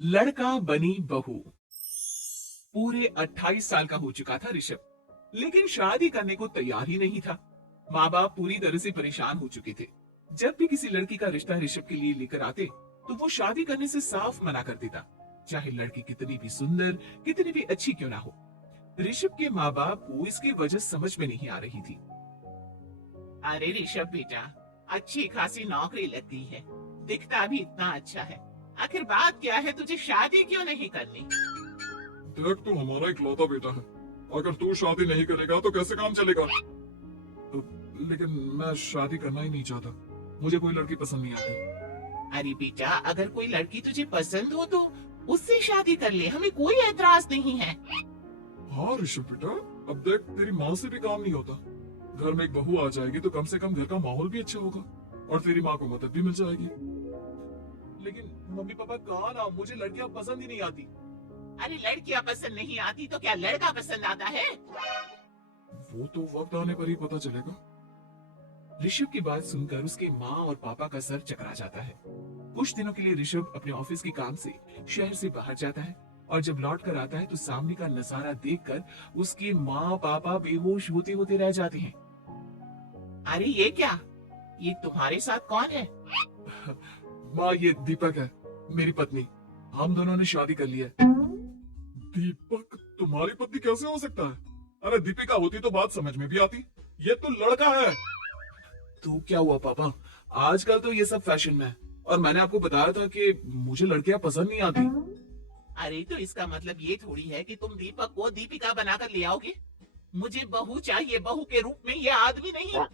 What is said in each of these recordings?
लड़का बनी बहू। पूरे 28 साल का हो चुका था ऋषभ, लेकिन शादी करने को तैयार ही नहीं था। माँ बाप पूरी तरह से परेशान हो चुके थे। जब भी किसी लड़की का रिश्ता ऋषभ के लिए लेकर आते तो वो शादी करने से साफ मना कर देता, चाहे लड़की कितनी भी सुंदर, कितनी भी अच्छी क्यों ना हो। ऋषभ के माँ बाप को इसकी वजह समझ में नहीं आ रही थी। अरे ऋषभ बेटा, अच्छी खासी नौकरी लग गई है, दिखता भी इतना अच्छा है। आखिर बात क्या है, तुझे शादी क्यों नहीं करनी? देख, तू हमारा इकलौता बेटा है। अगर तू शादी नहीं करेगा तो कैसे काम चलेगा? लेकिन मैं शादी करना ही नहीं चाहता, मुझे कोई लड़की पसंद नहीं आती। अरे बेटा, अगर कोई लड़की तुझे पसंद हो तो उससे शादी कर ले, हमें कोई एतराज नहीं है। हाँ ऋषभ बेटा, अब देख, तेरी माँ से भी काम नहीं होता। घर में एक बहू आ जाएगी तो कम से कम घर का माहौल भी अच्छा होगा और तेरी माँ को मदद भी मिल जाएगी। लेकिन मम्मी पापा कहा ना, मुझे लड़कियां पसंद ही नहीं आती। अरे लड़कियां पसंद नहीं आती तो क्या लड़का पसंद आता है? वो तो वक्त आने पर ही पता चलेगा। ऋषभ की बात सुनकर उसके माँ और पापा का सर चकरा जाता है। कुछ दिनों के लिए ऋषभ अपने ऑफिस के काम से शहर से बाहर जाता है और जब लौट कर आता है तो सामने का नजारा देखकर उसके माँ पापा बेहोश होते होते रह जाते हैं। अरे ये क्या, ये तुम्हारे साथ कौन है? माँ, ये दीपक है, मेरी पत्नी। हम दोनों ने शादी कर ली है। दीपक तुम्हारी पत्नी कैसे हो सकता है? अरे दीपिका होती तो बात समझ में भी आती। ये तो लड़का है। तो क्या हुआ पापा, आजकल तो ये सब फैशन में है और मैंने आपको बताया था कि मुझे लड़कियां पसंद नहीं आती। अरे तो इसका मतलब ये थोड़ी है कि तुम दीपक को दीपिका बनाकर ले आओगे। मुझे बहू चाहिए, बहू के रूप में, ये आदमी नहीं।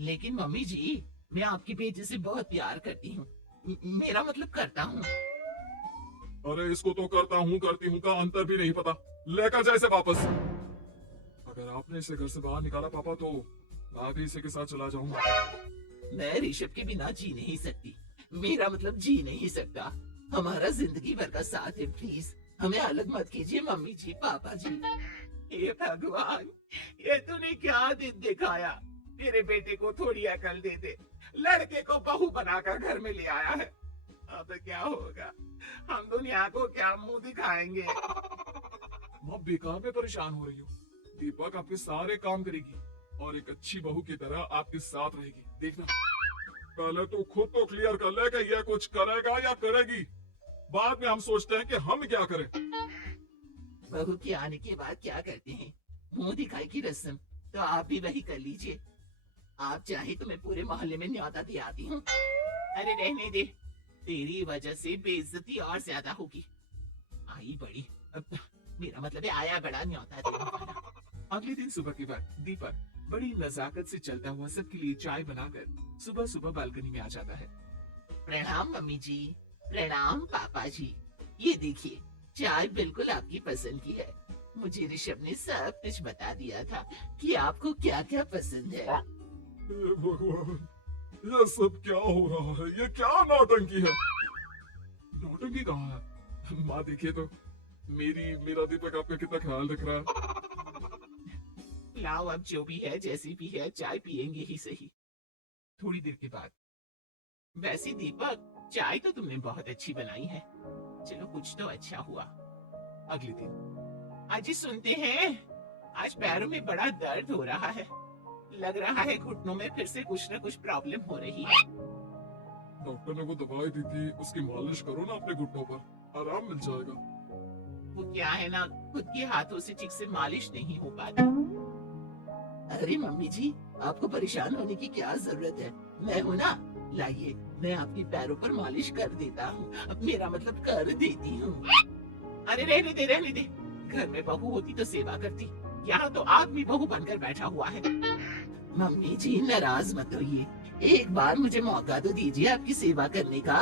लेकिन मम्मी जी, मैं आपकी बेटी से बहुत प्यार करती हूँ, मेरा मतलब करता हूँ। अरे इसको तो करती हूँ का अंतर भी नहीं पता। लेकर जाए इसे वापस। अगर आपने इसे घर से बाहर निकाला पापा तो मैं भी इसी के साथ चला जाऊंगा। मैं ऋषभ के बिना जी नहीं सकती, मेरा मतलब जी नहीं सकता। हमारा जिंदगी भर का साथ है, प्लीज हमें अलग मत कीजिए मम्मी जी, पापा जी। हे भगवान, ये तूने क्या दिन दिखाया। मेरे बेटे को थोड़ी अकल दे दे, लड़के को बहू बनाकर घर में ले आया है। अब क्या होगा, हम दुनिया को क्या मुंह दिखाएंगे? माँ, बेकार में परेशान हो रही हो। दीपक आपके सारे काम करेगी और एक अच्छी बहू की तरह आपके साथ रहेगी, देखना। पहले तो खुद तो क्लियर कर ले कि ये कुछ करेगा या करेगी। बाद में हम सोचते हैं कि हम क्या करें। बहू के आने के बाद क्या करते हैं, मुंह दिखाई की रस्म, तो आप भी वही कर लीजिए। आप चाहे तो मैं पूरे मोहल्ले में न्योता दे आती हूँ। अरे रहने दे, तेरी वजह से बेइज्जती और ज्यादा होगी। आई बड़ी, अब मेरा मतलब है आया बड़ा न्योता देने वाला। अगले दिन सुबह के वक्त दीपक बड़ी नजाकत से चलता हुआ सबके लिए चाय बनाकर सुबह सुबह बालकनी में आ जाता है। प्रणाम मम्मी जी, प्रणाम पापा जी। ये देखिए, चाय बिल्कुल आपकी पसंद की है। मुझे ऋषभ ने सब कुछ बता दिया था कि आपको क्या क्या पसंद है। हे भगवान, ये सब क्या हो रहा है? ये क्या नौटंकी है? नौटंकी कहाँ है? माँ देखिए तो, मेरा दीपक आपका कितना ख्याल रख रहा है। लाओ, अब जो भी है जैसी भी है, चाय पियेंगे ही सही। थोड़ी देर के बाद, वैसे दीपक, चाय तो तुमने बहुत अच्छी बनाई है। चलो कुछ तो अच्छा हुआ। अगले दिन, अजी सुनते हैं, आज पैरों में बड़ा दर्द हो रहा है। लग रहा है घुटनों में फिर से कुछ न कुछ प्रॉब्लम हो रही है। डॉक्टर ने वो दवाई दी थी, उसकी मालिश करो ना अपने घुटनों पर, आराम मिल जाएगा। वो क्या है ना, खुद के हाथों से ठीक से मालिश नहीं हो पाती। अरे मम्मी जी, आपको परेशान होने की क्या जरूरत है, मैं हूँ ना। लाइए, मैं आपके पैरों पर मालिश कर देता हूँ, अब मेरा मतलब कर देती हूँ। अरे रहने दे, रहने दे। घर में बहू होती तो सेवा करती, यहाँ तो आदमी बहू बनकर बैठा हुआ है। मम्मी जी नाराज मत होइए, एक बार मुझे मौका तो दीजिए आपकी सेवा करने का।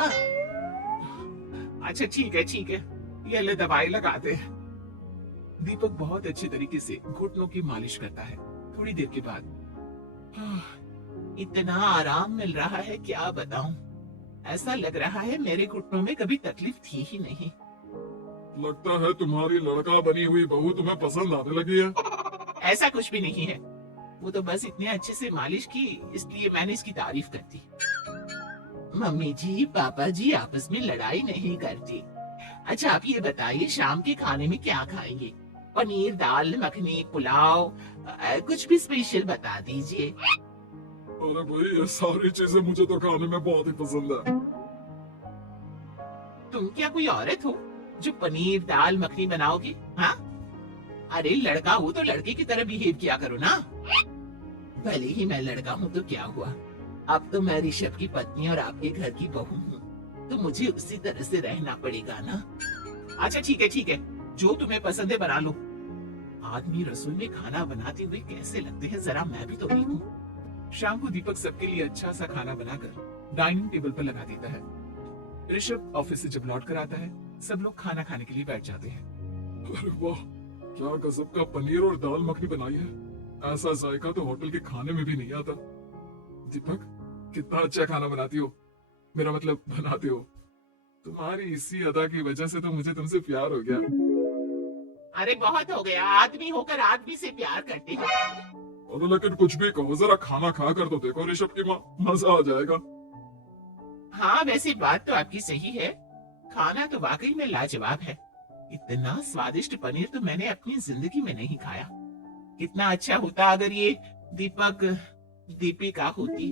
अच्छा ठीक है ठीक है, ये ले दवाई लगाते हैं। दीपक बहुत अच्छे तरीके से घुटनों की मालिश करता है। थोड़ी देर के बाद, इतना आराम मिल रहा है क्या बताऊं। ऐसा लग रहा है मेरे घुटनों में कभी तकलीफ थी ही नहीं। लगता है तुम्हारी लड़का बनी हुई बहू तुम्हें पसंद आने लगी है। ऐसा कुछ भी नहीं है, वो तो बस इतने अच्छे से मालिश की, इसलिए मैंने इसकी तारीफ कर दी। मम्मी जी पापा जी आपस में लड़ाई नहीं करते। अच्छा आप ये बताइए शाम के खाने में क्या खाएंगे? पनीर दाल मखनी पुलाव कुछ भी स्पेशल बता दीजिए। अरे भाई ये सारी चीजें मुझे तो खाने में बहुत ही पसंद है। तुम क्या कोई औरत हो जो पनीर दाल मखनी बनाओगे? हाँ, अरे लड़का हो तो लड़के की तरह बिहेव किया करो ना। भले ही मैं लड़का हूँ तो क्या हुआ, अब तो मैं ऋषभ की पत्नी और आपके घर की बहू हूँ, तो मुझे उसी तरह से रहना पड़ेगा ना। अच्छा ठीक है, जो तुम्हें पसंद है बना लो। आदमी रसोई में खाना बनाते हुए कैसे लगते हैं जरा मैं भी तो देखूं। शाम को दीपक सबके लिए अच्छा सा खाना बनाकर डाइनिंग टेबल पर लगा देता है। ऋषभ ऑफिस से जब लौट कर आता है, सब लोग खाना खाने के लिए बैठ जाते हैं। अरे वाह, क्या गजब का पनीर और दाल मखनी बनाई है। ऐसा जायका तो होटल के खाने में भी नहीं आता। दीपक, कितना अच्छा खाना बनाती हो। मेरा मतलब बनाते हो। तुम्हारी इसी अदा की वजह से तो मुझे तुमसे प्यार हो गया। अरे बहुत हो गया, आदमी होकर आदमी से प्यार करते हो। और लेकिन कुछ भी कहो, जरा खाना खा कर तो देखो ऋषभ की माँ, मजा आ जाएगा। हाँ वैसे बात तो आपकी सही है, खाना तो वाकई में लाजवाब है। इतना स्वादिष्ट पनीर तो मैंने अपनी जिंदगी में नहीं खाया। कितना अच्छा होता अगर ये दीपक दीपिका होती।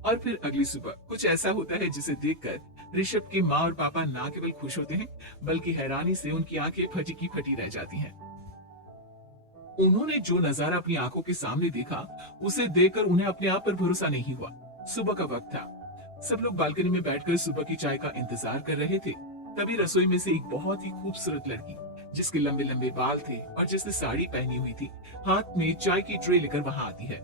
और फिर अगली सुबह कुछ ऐसा होता है जिसे देखकर ऋषभ की माँ और पापा ना केवल खुश होते हैं, बल्कि हैरानी से उनकी आंखें फटी की फटी रह जाती हैं। उन्होंने जो नजारा अपनी आंखों के सामने देखा, उसे देखकर उन्हें अपने आप पर भरोसा नहीं हुआ। सुबह का वक्त था, सब लोग बालकनी में बैठकर सुबह की चाय का इंतजार कर रहे थे। तभी रसोई में से एक बहुत ही खूबसूरत लड़की, जिसके लंबे लंबे बाल थे और जिसने साड़ी पहनी हुई थी, हाथ में चाय की ट्रे लेकर वहां आती है।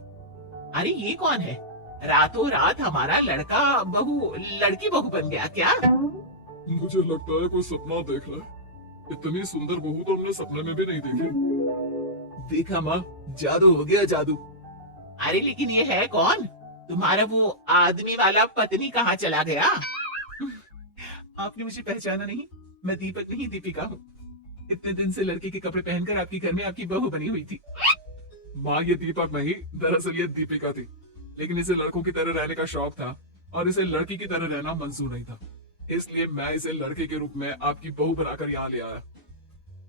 अरे ये कौन है? रातों रात हमारा लड़का लड़की बहू बन गया क्या? मुझे लगता है कोई सपना देख रहा है। इतनी सुंदर बहू तो हमने सपने में भी नहीं देखी। देखा माँ, जादू हो गया जादू। अरे लेकिन ये है कौन? तुम्हारा वो आदमी वाला पत्नी कहाँ चला गया? आपने मुझे पहचाना नहीं? मैं दीपक नहीं दीपिका हूँ। इतने दिन से लड़के के कपड़े पहनकर आपके घर में आपकी बहू बनी हुई थी। माँ ये दीपक नहीं, दरअसल ये दीपिका थी। लेकिन इसे लड़कों की तरह रहने का शौक था और इसे लड़की की तरह रहना मंजूर नहीं था, इसलिए मैं इसे लड़के के रूप में आपकी बहू बनाकर यहाँ ले आया।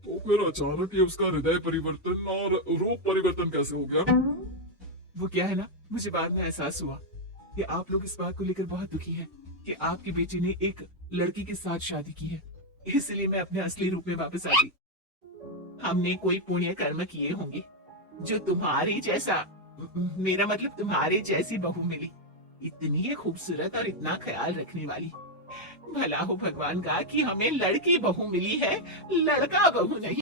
तो फिर अचानक ये उसका हृदय परिवर्तन और रूप परिवर्तन कैसे हो गया? वो क्या है ना, मुझे बाद में एहसास हुआ कि आप लोग इस बात को लेकर बहुत दुखी हैं कि आपकी बेटी ने एक लड़की के साथ शादी की है, इसलिए मैं अपने असली रूप में वापस आ गई। हमने कोई पुण्य कर्म किए होंगे जो तुम्हारी जैसा, मेरा मतलब तुम्हारे जैसी बहू मिली, इतनी खूबसूरत और इतना ख्याल रखने वाली। भला हो भगवान का कि हमें लड़की बहू मिली है, लड़का बहू नहीं।